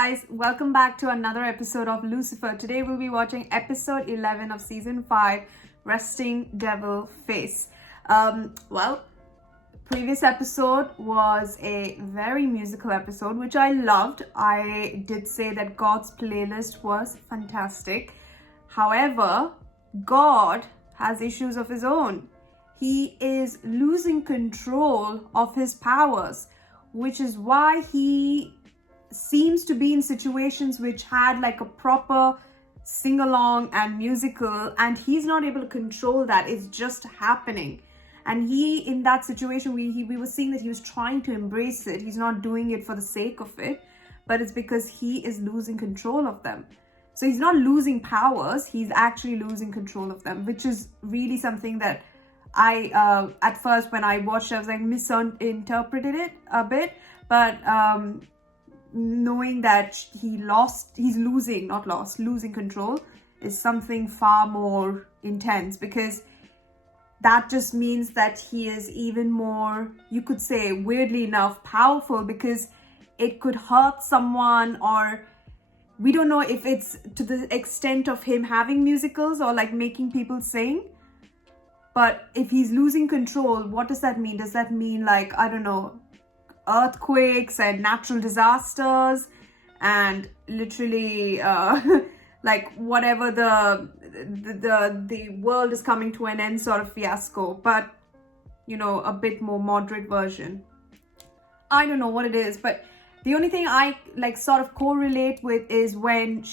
guys, welcome back to another episode of Lucifer. Today we'll be watching episode 11 of season 5, Resting Devil Face. Previous episode was a very musical episode, which I loved. I did say that God's playlist was fantastic. However, God has issues of his own. He is losing control of his powers, which is why he seems to be in situations which had like a proper sing-along and musical, and he's not able to control that. It's just happening. And he, in that situation, we were seeing that he was trying to embrace it. He's not doing it for the sake of it, but it's because he is losing control of them. So he's not losing powers, he's actually losing control of them, which is really something that I, at first when I watched it, I was like misinterpreted it a bit, but knowing that losing control is something far more intense, because that just means that he is even more, you could say, weirdly enough, powerful, because it could hurt someone, or we don't know if it's to the extent of him having musicals or like making people sing. But if he's losing control, what does that mean? Does that mean, like, I don't know, earthquakes and natural disasters and literally like whatever the world is coming to an end sort of fiasco, but you know, a bit more moderate version? I don't know what it is, but the only thing I like sort of correlate with is when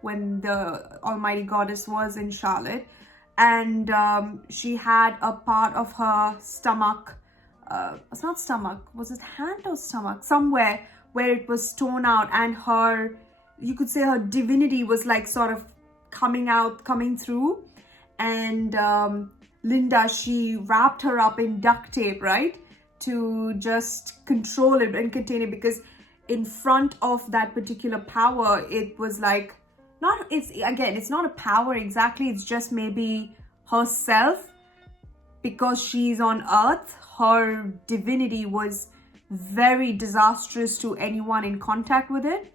when the Almighty Goddess was in Charlotte, and she had a part of her stomach, it's not stomach, was it hand or stomach, somewhere where it was torn out, and her, you could say her divinity was like sort of coming through, and Linda, she wrapped her up in duct tape, right, to just control it and contain it, because in front of that particular power, it was like, it's not a power exactly, it's just maybe herself, because she's on earth, her divinity was very disastrous to anyone in contact with it.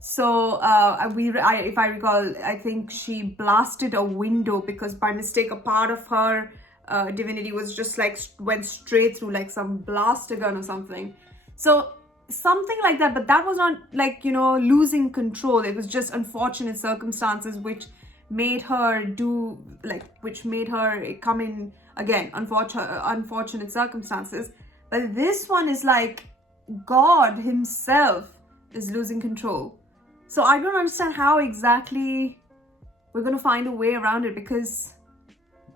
So if I recall, I think she blasted a window because by mistake a part of her divinity was just like went straight through, like some blaster gun or something. So something like that, but that was not like, you know, losing control. It was just unfortunate circumstances which made her come in again, unfortunate circumstances. But this one is like God himself is losing control. So I don't understand how exactly we're going to find a way around it, because,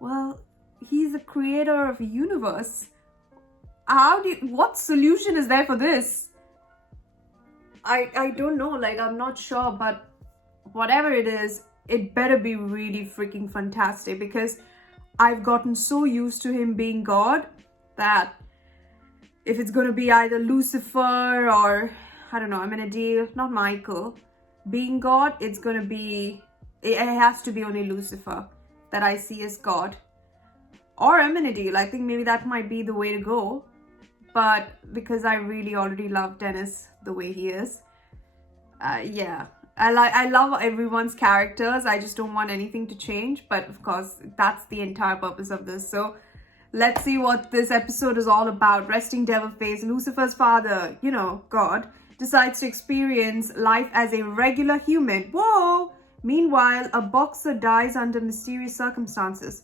well, he's the creator of a universe. What solution is there for this? I don't know, like, I'm not sure, but whatever it is, it better be really freaking fantastic, because I've gotten so used to him being God that if it's going to be either Lucifer or, I don't know, Amenadiel, not Michael, being God, it has to be only Lucifer that I see as God. Or Amenadiel, I think maybe that might be the way to go. But because I really already love Dennis the way he is. Yeah, I love everyone's characters. I just don't want anything to change. But of course, that's the entire purpose of this. So let's see what this episode is all about. Resting Devil Face, Lucifer's father, you know, God, decides to experience life as a regular human. Whoa! Meanwhile, a boxer dies under mysterious circumstances.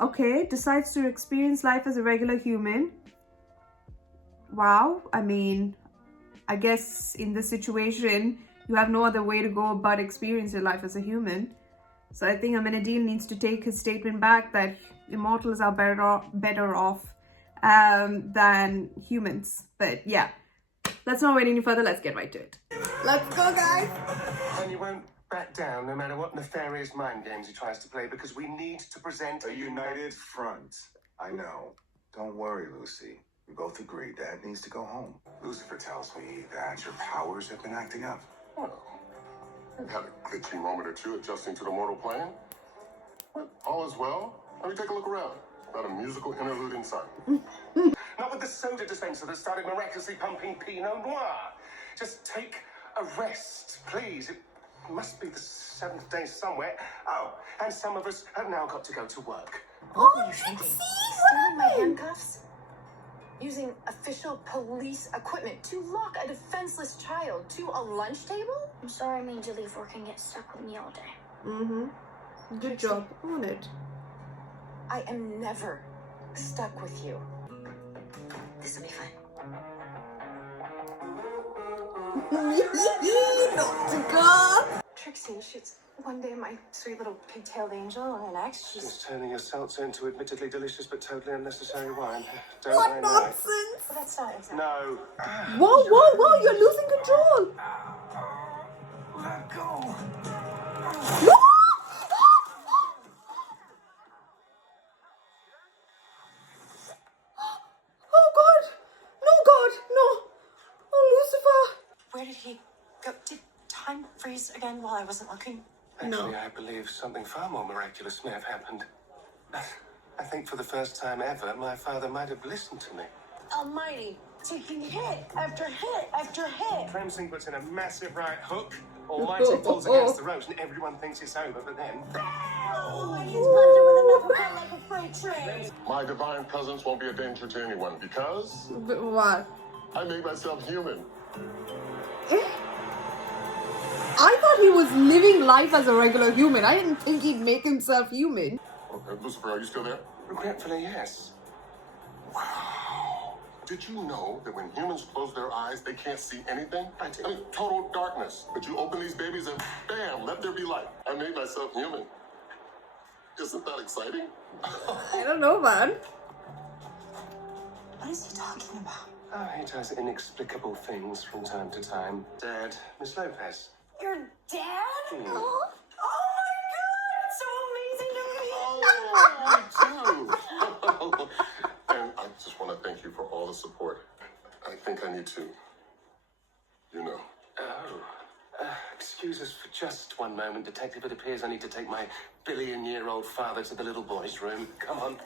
Okay, decides to experience life as a regular human. Wow, I mean, I guess in this situation, you have no other way to go but experience your life as a human. So I think Amenadiel needs to take his statement back that immortals are better off than humans. But yeah, let's not wait any further. Let's get right to it. Let's go, guys. And you won't back down no matter what nefarious mind games he tries to play, because we need to present a united front. I know. Don't worry, Lucy. We both agree Dad needs to go home. Lucifer tells me that your powers have been acting up. Well, I've had a glitchy moment or two adjusting to the mortal plane. But all is well. Let me take a look around. Got a musical interlude inside. Not with the soda dispenser that started miraculously pumping Pinot Noir. Just take a rest, please. It must be the 7th day somewhere. Oh, and some of us have now got to go to work. What were you thinking? Stealing my handcuffs? Using official police equipment to lock a defenseless child to a lunch table? I'm sorry I made you leave work and get stuck with me all day. Mm-hmm. Good job. Own it. I am never stuck with you. This will be fun. Not to God. Trixie, she's one day my sweet little pigtailed angel, and the next she's... Just turning your seltzer into admittedly delicious but totally unnecessary wine. Don't What I know? nonsense. Well, that's not exactly... No. Whoa, whoa, whoa, you're losing control. Let go. Oh God. No, God, no. Oh, Lucifer. Where did he go? Did time freeze again while I wasn't looking? Actually, I believe something far more miraculous may have happened. I think for the first time ever, my father might have listened to me. Almighty, taking hit after hit after hit. Clemson puts in a massive right hook. Almighty pulls against the ropes, and everyone thinks it's over, but then... He's buzzing with enough of her like a freight train. My divine presence won't be a danger to anyone because What? I made myself human. I thought he was living life as a regular human. I didn't think he'd make himself human. Lucifer, are you still there? Regretfully, yes. Wow. Did you know that when humans close their eyes, they can't see anything? I mean, total darkness. But you open these babies and bam, let there be light. I made myself human. Isn't that exciting? I don't know, man. What is he talking about? Oh, he does inexplicable things from time to time. Dad, Miss Lopez. Your dad? Hmm. Oh my God, it's so amazing to meet you. Oh, me too. And I just want to thank you for all the support. I think I need to, Excuse us for just one moment, Detective. It appears I need to take my billion-year-old father to the little boy's room. Come on.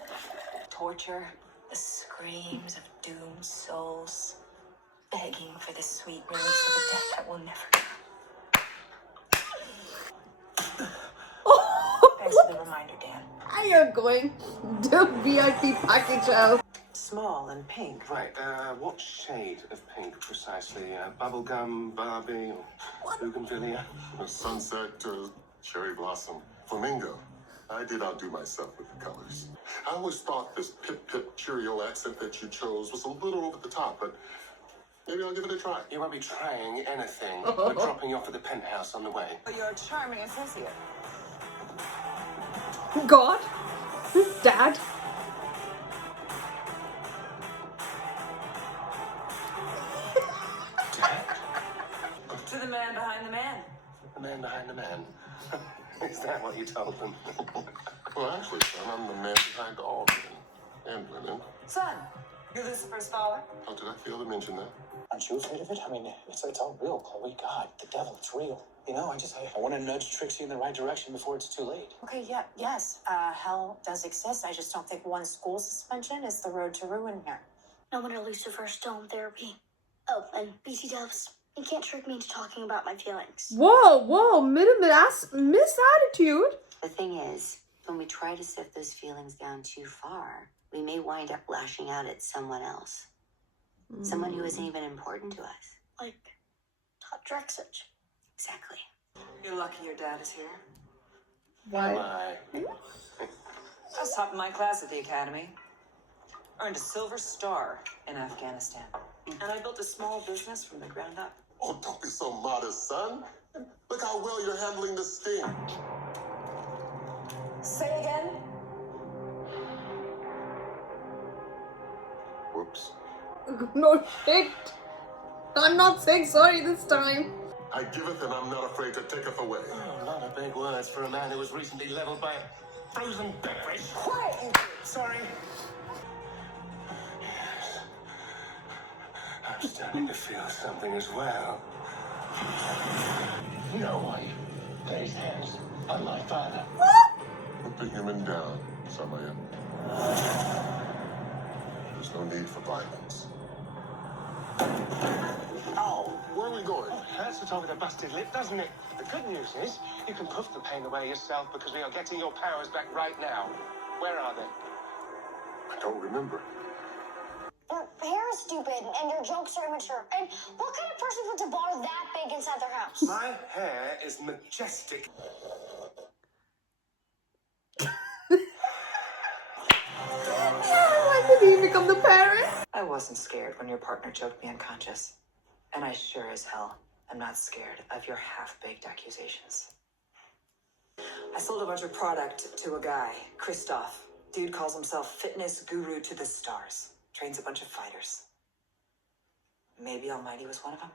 Torture, the screams of doomed souls, begging for the sweet release of a death that will never come. Thanks for the reminder, Dan. I am going the VIP package out. Small and pink. Right, what shade of pink precisely? Bubblegum, Barbie, or bougainvillea? sunset, cherry blossom, flamingo. I did outdo myself with the colors. I always thought this pip-pip Cheerio accent that you chose was a little over the top, but maybe I'll give it a try. You won't be trying anything. We're dropping you off at the penthouse on the way. But you're a charming associate. God? Dad? To the man behind the man. The man behind the man. Is that what you told them? Well, actually, son, I'm the man behind all men and women. Son, you're Lucifer's father? Oh, did I fail to mention that? Aren't you afraid of it? I mean, it's all real, Chloe. God, the devil, it's real. You know, I want to nudge Trixie in the right direction before it's too late. Okay, yes. Hell does exist. I just don't think one school suspension is the road to ruin here. No wonder Lucifer's still in therapy. Oh, and BT Dubs, you can't trick me into talking about my feelings. Whoa, miss attitude. The thing is, when we try to sift those feelings down too far, we may wind up lashing out at someone else. Someone who isn't even important to us. Like Todd Drexage. Exactly. You're lucky your dad is here. Why? My. I was top of my class at the academy. Earned a silver star in Afghanistan. And I built a small business from the ground up. Oh, don't be so modest, son. Look how well you're handling the sting. Say again? Whoops. No shit. I'm not saying sorry this time. I giveth and I'm not afraid to taketh away. Oh, a lot of big words for a man who was recently leveled by a frozen beverage. Quiet, you. Sorry. Yes. I'm starting to feel something as well. No one lays hands on my father. Put the human down, Samaya. There's no need for violence. Ow! Where are we going? Hurts the top of the busted lip, doesn't it? The good news is you can puff the pain away yourself because we are getting your powers back right now. Where are they? I don't remember. Your hair is stupid, and your jokes are immature. And what kind of person puts a bar that big inside their house? My hair is majestic. Why did he become the parent? I wasn't scared when your partner choked me unconscious. And I sure as hell am not scared of your half-baked accusations. I sold a bunch of product to a guy, Christoph. Dude calls himself fitness guru to the stars. Trains a bunch of fighters. Maybe Almighty was one of them.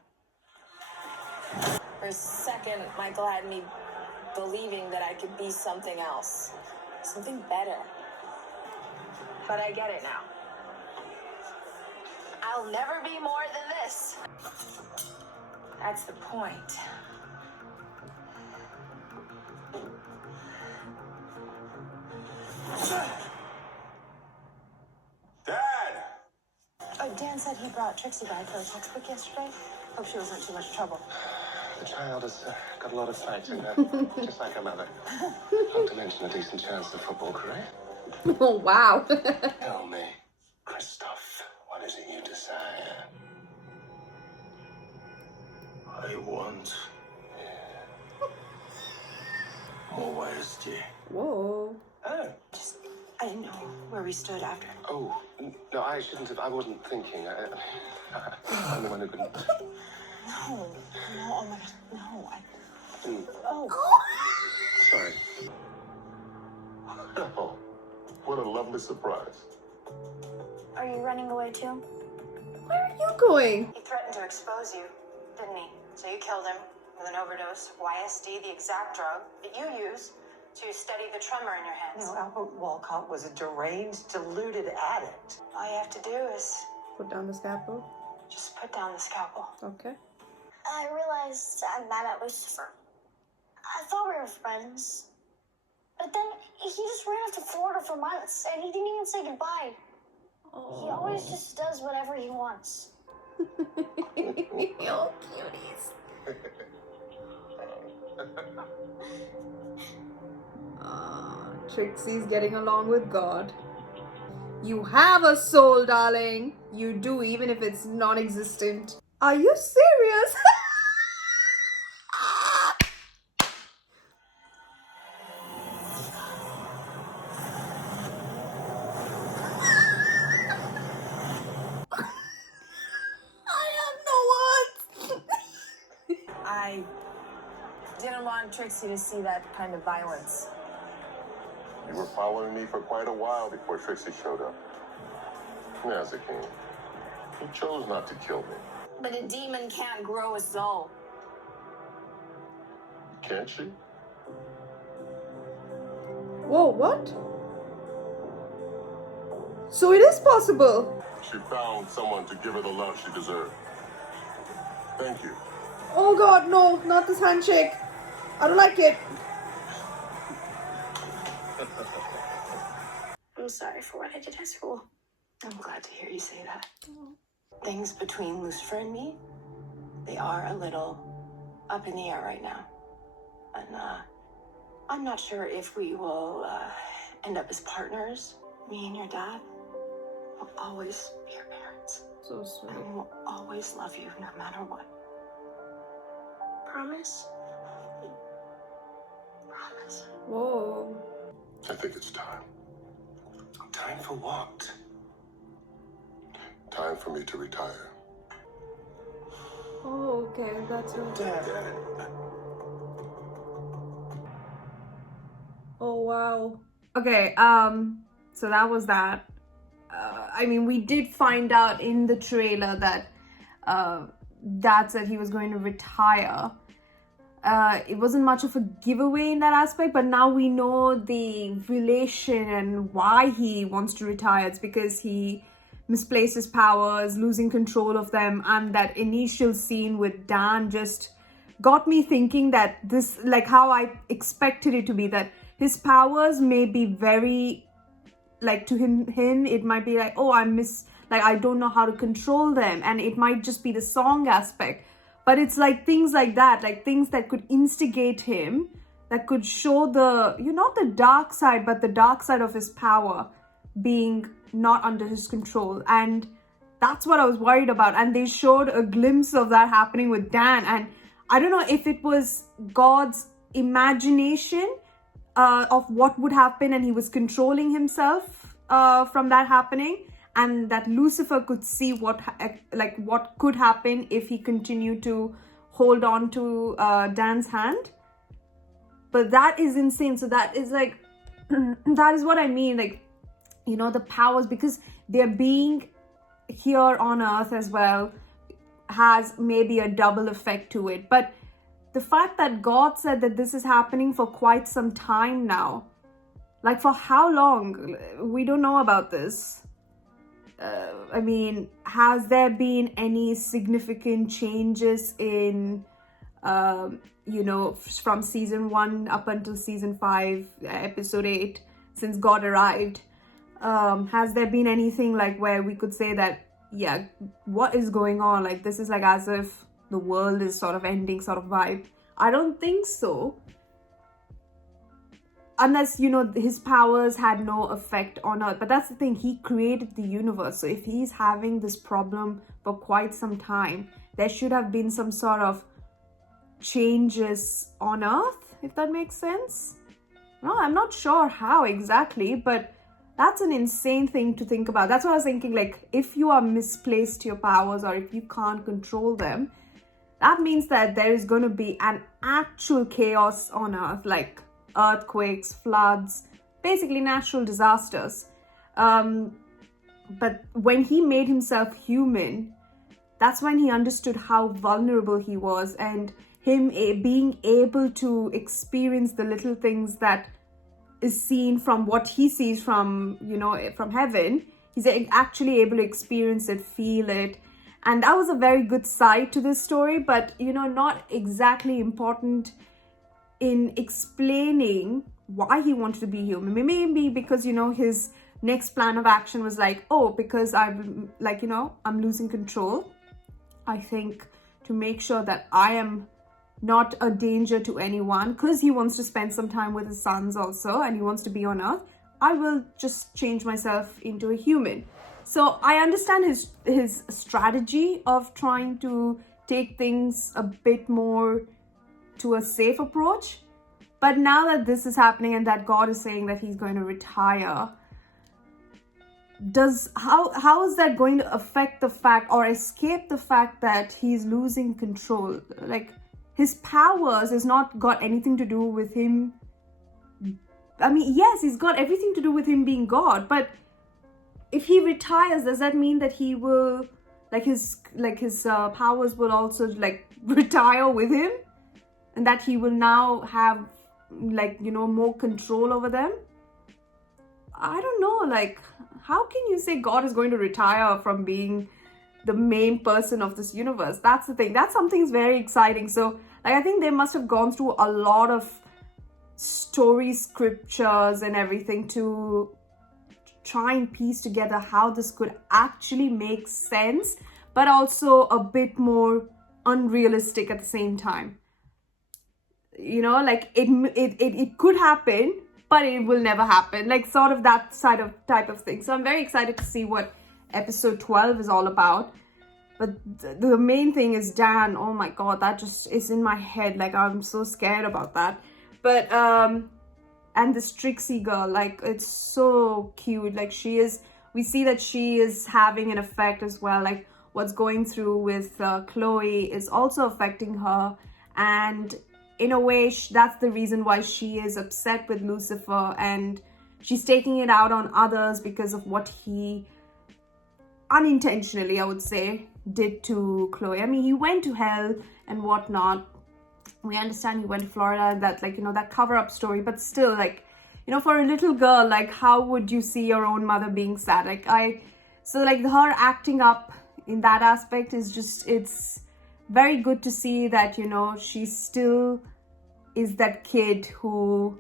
For a second, Michael had me believing that I could be something else. Something better. But I get it now. I'll never be more than this. That's the point. Dad! Oh, Dan said he brought Trixie by for a textbook yesterday. Hope she wasn't too much trouble. The child has got a lot of fight in her, just like her mother. Not to mention a decent chance of football career. Oh, wow. Tell me, Christoph, what is it you desire? I want more YSD. Whoa. Oh. I didn't know where we stood after. Oh, no, I shouldn't have. I wasn't thinking. I'm the one who couldn't. No, oh my gosh, no. Oh. Sorry. Oh, what a lovely surprise. Are you running away too? Where are you going? He threatened to expose you, didn't he? So you killed him with an overdose of YSD, the exact drug that you use to steady the tremor in your hands. No, Albert Walcott was a deranged, deluded addict. All you have to do is Put down the scalpel. just put down the scalpel. Okay. I realized I'm mad at Lucifer. I thought we were friends. But then he just ran off to Florida for months, and he didn't even say goodbye. He always just does whatever he wants. Oh, cuties. Trixie's getting along with God. You have a soul, darling. You do, even if it's non-existent. Are you serious? I have no words. I didn't want Trixie to see that kind of violence. You were following me for quite a while before Trixie showed up. As a king, he chose not to kill me. But a demon can't grow a soul. Can't she? Whoa, what? So it is possible. She found someone to give her the love she deserved. Thank you. Oh God, no, not this handshake. I don't like it. I'm sorry for what I did at school. I'm glad to hear you say that. Things between Lucifer and me, they are a little up in the air right now. And I'm not sure if we will end up as partners. Me and your dad will always be your parents. So sweet. And we will always love you no matter what. Promise? Promise. Whoa. I think it's time. Time for what? Time for me to retire. Oh, okay, that's it. Dad. Oh wow. Okay, so that was that. I mean, we did find out in the trailer that Dad said he was going to retire. It wasn't much of a giveaway in that aspect, but now we know the relation and why he wants to retire. It's because he misplaced his powers, losing control of them, and that initial scene with Dan just got me thinking that this, like how I expected it to be, that his powers may be very, like to him it might be like, oh, like I don't know how to control them. And it might just be the song aspect, but it's like things like that, like things that could instigate him, that could show the, not the dark side, but the dark side of his power being not under his control. And that's what I was worried about. And they showed a glimpse of that happening with Dan. And I don't know if it was God's imagination of what would happen, and he was controlling himself from that happening, and that Lucifer could see what could happen if he continued to hold on to Dan's hand. But that is insane. So that is like, that is what I mean, like, the powers, because they're being here on earth as well, has maybe a double effect to it. But the fact that God said that this is happening for quite some time now, like for how long, we don't know about this. I mean, has there been any significant changes in, from season 1 up until season 5, episode 8, since God arrived? Has there been anything like where we could say that, yeah, what is going on? Like, this is like as if the world is sort of ending sort of vibe. I don't think so. Unless, his powers had no effect on Earth. But that's the thing, he created the universe. So if he's having this problem for quite some time, there should have been some sort of changes on Earth, if that makes sense. No, I'm not sure how exactly, but that's an insane thing to think about. That's what I was thinking, like, if you are misplaced your powers, or if you can't control them, that means that there is going to be an actual chaos on Earth, like earthquakes, floods, basically natural disasters. But when he made himself human, that's when he understood how vulnerable he was, and him being able to experience the little things that is seen from what he sees from, from heaven. He's actually able to experience it, feel it. And that was a very good side to this story, but, not exactly important in explaining why he wanted to be human. Maybe because, his next plan of action was like, oh, because I'm losing control. I think to make sure that I am not a danger to anyone, because he wants to spend some time with his sons also, and he wants to be on Earth, I will just change myself into a human. So I understand his strategy of trying to take things a bit more to a safe approach. But now that this is happening and that God is saying that he's going to retire, how is that going to affect the fact, or escape the fact, that he's losing control? Like, his powers has not got anything to do with him. I mean, yes, he's got everything to do with him being God, but if he retires, does that mean that he will, his powers will also retire with him, and that he will now have more control over them? I don't know, how can you say God is going to retire from being the main person of this universe? That's the thing. That's something's very exciting. So I think they must have gone through a lot of story scriptures and everything to try and piece together how this could actually make sense, but also a bit more unrealistic at the same time. It could happen, but it will never happen, sort of that type of thing. So I'm very excited to see what episode 12 is all about. But the main thing is Dan. Oh my god, that just is in my head. I'm so scared about that. But and this Trixie girl, it's so cute. We see that she is having an effect as well. What's going through with Chloe is also affecting her, and in a way, that's the reason why she is upset with Lucifer, and she's taking it out on others because of what he unintentionally, I would say, did to Chloe. I mean, he went to hell and whatnot. We understand he went to Florida, and that, that cover-up story, but still, for a little girl, how would you see your own mother being sad? Her acting up in that aspect is just, it's very good to see that, she still is that kid who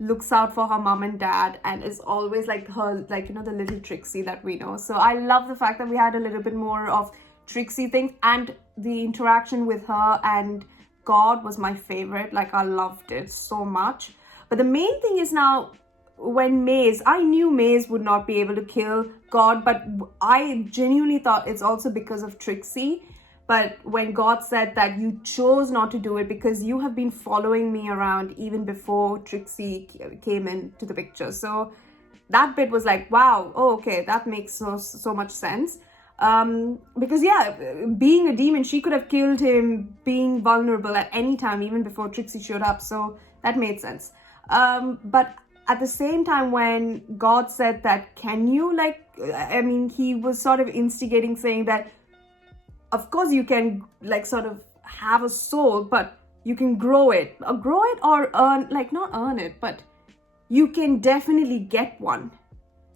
looks out for her mom and dad and is always like her, like, you know, the little Trixie that we know. So I love the fact that we had a little bit more of Trixie things, and the interaction with her and God was my favorite. Like, I loved it so much. But the main thing is now, when Maze, I knew Maze would not be able to kill God, but I genuinely thought it's also because of Trixie. But when God said that you chose not to do it because you have been following me around even before Trixie came into the picture. So that bit was like, wow, oh, okay, that makes so much sense. Because yeah, being a demon, she could have killed him being vulnerable at any time, even before Trixie showed up. So that made sense. But at the same time, when God said that, can you, like, I mean, he was sort of instigating, saying that, of course you can, like, sort of have a soul, but you can grow it or earn, like, not earn it, but you can definitely get one.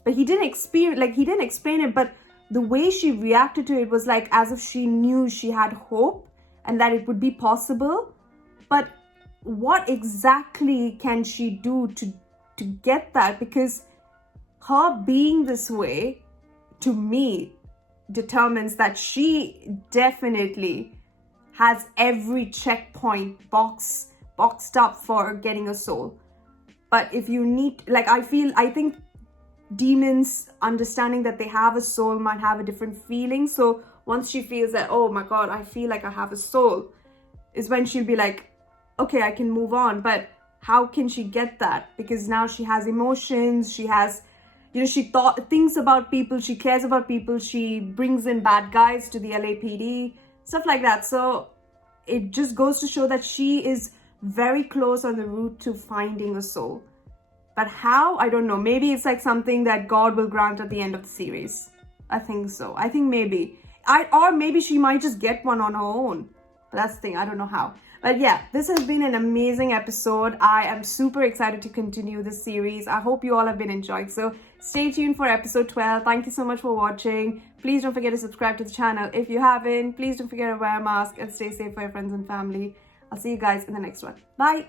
But he didn't explain it, but the way she reacted to it was like as if she knew she had hope and that it would be possible. But what exactly can she do to get that? Because her being this way, to me, determines that she definitely has every checkpoint boxed up for getting a soul. But if you need, like, I think demons understanding that they have a soul might have a different feeling. So once she feels that, oh my God, I feel like I have a soul, is when she'll be like, okay, I can move on. But how can she get that? Because now she has emotions, she has, you know, she thinks about people, she cares about people, she brings in bad guys to the LAPD, stuff like that. So it just goes to show that she is very close on the route to finding a soul. But how? I don't know. Maybe it's like something that God will grant at the end of the series. I think so. I think maybe. Or maybe she might just get one on her own. But that's the thing. I don't know how. But yeah, this has been an amazing episode. I am super excited to continue this series. I hope you all have been enjoying. So stay tuned for episode 12. Thank you so much for watching. Please don't forget to subscribe to the channel if you haven't. Please don't forget to wear a mask and stay safe for your friends and family. I'll see you guys in the next one. Bye.